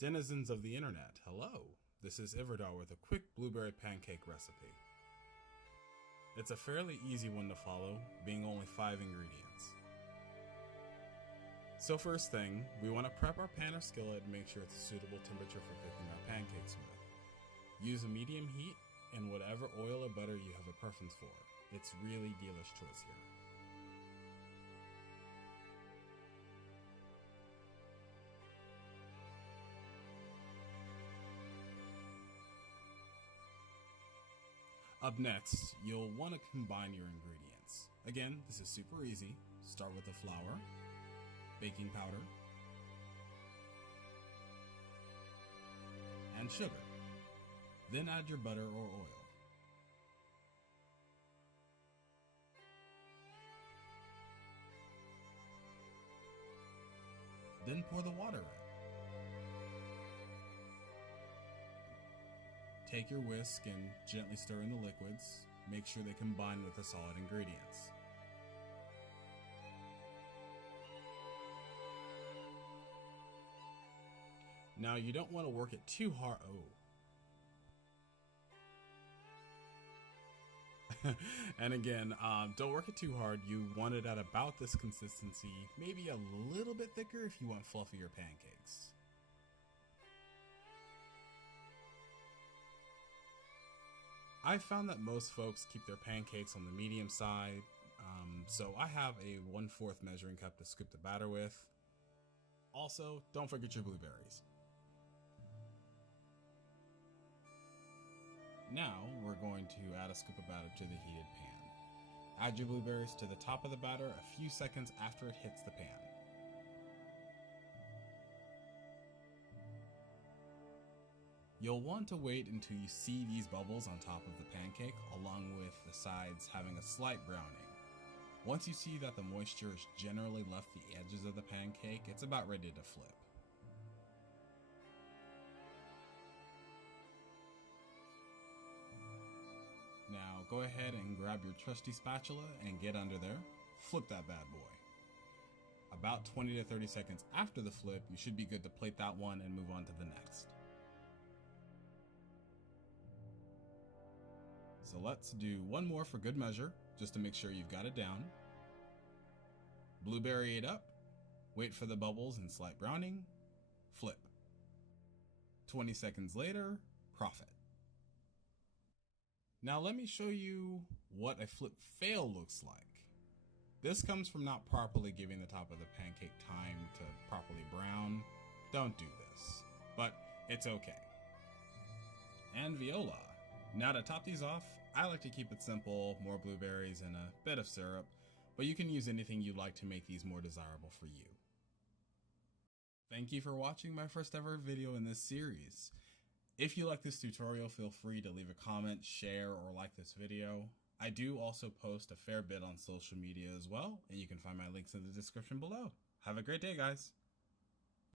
Denizens of the internet, hello! This is Iverdar with a quick blueberry pancake recipe. It's a fairly easy one to follow, being only 5 ingredients. So first thing, we want to prep our pan or skillet and make sure it's a suitable temperature for cooking our pancakes with. Use a medium heat and whatever oil or butter you have a preference for. It's really dealer's choice here. Up next, you'll want to combine your ingredients. Again, this is super easy. Start with the flour, baking powder, and sugar. Then add your butter or oil. Then pour the water in. Take your whisk and gently stir in the liquids. Make sure they combine with the solid ingredients. Now you don't want to work it too hard. And again, don't work it too hard. You want it at about this consistency, maybe a little bit thicker if you want fluffier pancakes. I've found that most folks keep their pancakes on the medium side, so I have a 1/4 measuring cup to scoop the batter with. Also, don't forget your blueberries. Now, we're going to add a scoop of batter to the heated pan. Add your blueberries to the top of the batter a few seconds after it hits the pan. You'll want to wait until you see these bubbles on top of the pancake, along with the sides having a slight browning. Once you see that the moisture has generally left the edges of the pancake, it's about ready to flip. Now go ahead and grab your trusty spatula and get under there. Flip that bad boy. About 20 to 30 seconds after the flip, you should be good to plate that one and move on to the next. So let's do one more for good measure, just to make sure you've got it down. Blueberry it up, wait for the bubbles and slight browning, flip. 20 seconds later, profit. Now let me show you what a flip fail looks like. This comes from not properly giving the top of the pancake time to properly brown. Don't do this, but it's okay. And viola. Now to top these off, I like to keep it simple, more blueberries and a bit of syrup, but you can use anything you'd like to make these more desirable for you. Thank you for watching my first ever video in this series. If you like this tutorial, feel free to leave a comment, share, or like this video. I do also post a fair bit on social media as well, and you can find my links in the description below. Have a great day, guys.